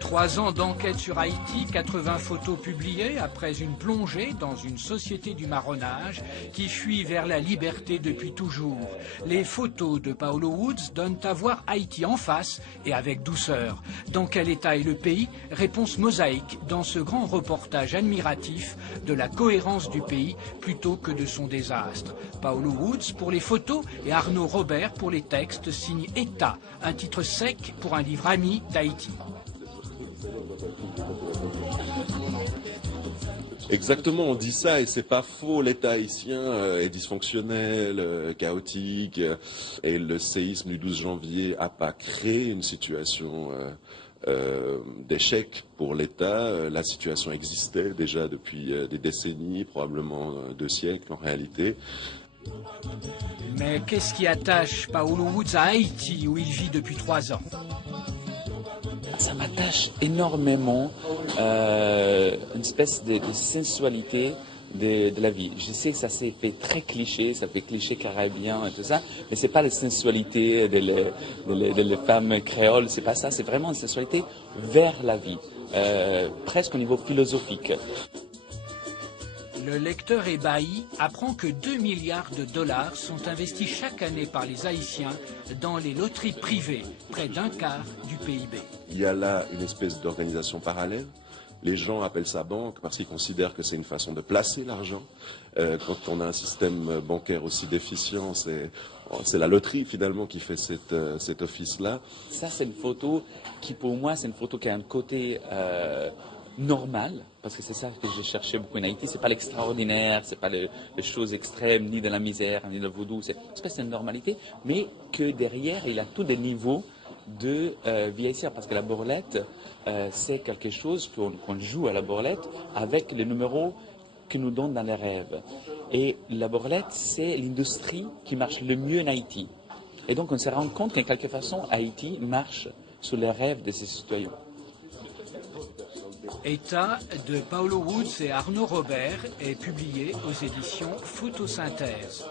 3 ans d'enquête sur Haïti, 80 photos publiées après une plongée dans une société du marronnage qui fuit vers la liberté depuis toujours. Les photos de Paolo Woods donnent à voir Haïti en face et avec douceur. Dans quel état est le pays? Réponse mosaïque dans ce grand reportage admiratif de la cohérence du pays plutôt que de son désastre. Paolo Woods pour les photos et Arnaud Robert pour les textes signe État, un titre sec pour un livre ami d'Haïti. Exactement, on dit ça et c'est pas faux. L'État haïtien est dysfonctionnel, chaotique, et le séisme du 12 janvier a pas créé une situation d'échec pour l'État. La situation existait déjà depuis des décennies, probablement 2 siècles en réalité. Mais qu'est-ce qui attache Paolo Woods à Haïti où il vit depuis 3 ans? Ça m'attache énormément, une espèce de sensualité de la vie. Je sais que ça s'est fait très cliché, ça fait cliché caribéen et tout ça, mais c'est pas la sensualité de la femme créole, c'est pas ça, c'est vraiment une sensualité vers la vie, presque au niveau philosophique. Le lecteur ébahi apprend que 2 milliards de dollars sont investis chaque année par les Haïtiens dans les loteries privées, près d'un quart du PIB. Il y a là une espèce d'organisation parallèle. Les gens appellent ça banque parce qu'ils considèrent que c'est une façon de placer l'argent. Quand on a un système bancaire aussi déficient, c'est la loterie finalement qui fait cet office-là. Ça, c'est une photo qui, pour moi, c'est une photo qui a un côté normal, parce que c'est ça que j'ai cherché beaucoup en Haïti. C'est pas l'extraordinaire, c'est pas les choses extrêmes, ni de la misère, ni de le vaudou. C'est une espèce de normalité, mais que derrière, il a tous des niveaux de vie haïtienne, parce que la borlette, c'est quelque chose qu'on joue à la borlette avec les numéros que nous donnent dans les rêves. Et la borlette, c'est l'industrie qui marche le mieux en Haïti. Et donc, on se rend compte qu'en quelque façon, Haïti marche sur les rêves de ses citoyens. État de Paolo Woods et Arnaud Robert est publié aux éditions Photosynthèse.